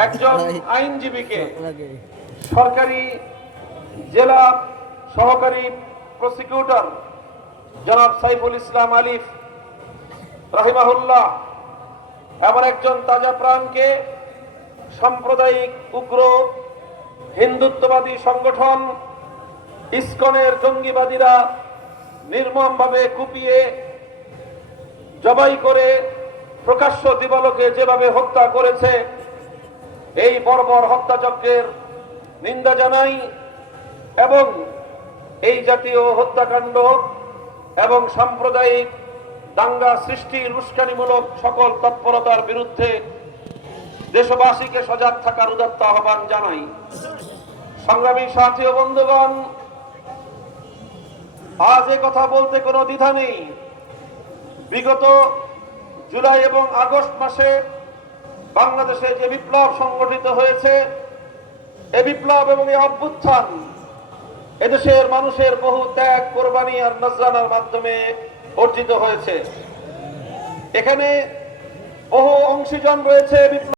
একজন আইনজীবীকে সরকারি জেলা সহকারী প্রসিকিউটর জনাব সাইফুল ইসলাম আলিফ রাহিমাহুল্লাহ এমন একজন তাজা প্রাণকে সাম্প্রদায়িক উগ্র হিন্দুত্ববাদী সংগঠন ইসকনের জঙ্গিবাদীরা নির্মমভাবে কুপিয়ে জবাই করে প্রকাশ্য দিবালোকে যেভাবে হত্যা করেছে, এই বর্বর হত্যাযজ্ঞের নিন্দা জানাই এবং এই জাতীয় হত্যাকাণ্ড এবং সাম্প্রদায়িক দাঙ্গা সৃষ্টির উস্কানিমূলক সকল তৎপরতার বিরুদ্ধে দেশবাসীকে সজাগ থাকার উদাত্ত আহ্বান জানাই। সংগ্রামী সাথী ও বন্ধুগণ, আজ এ কথা বলতে কোনো দ্বিধা নেই। বিগত জুলাই এবং আগস্ট মাসে বাংলাদেশে যে বিপ্লব সংগঠিত হয়েছে, এ বিপ্লব এবং এই অভ্যুত্থান এদেশের মানুষের বহু ত্যাগ, কোরবানি আর নজরানার মাধ্যমে অর্জিত হয়েছে। এখানে বহু অংশীজন রয়েছে বিপ্লব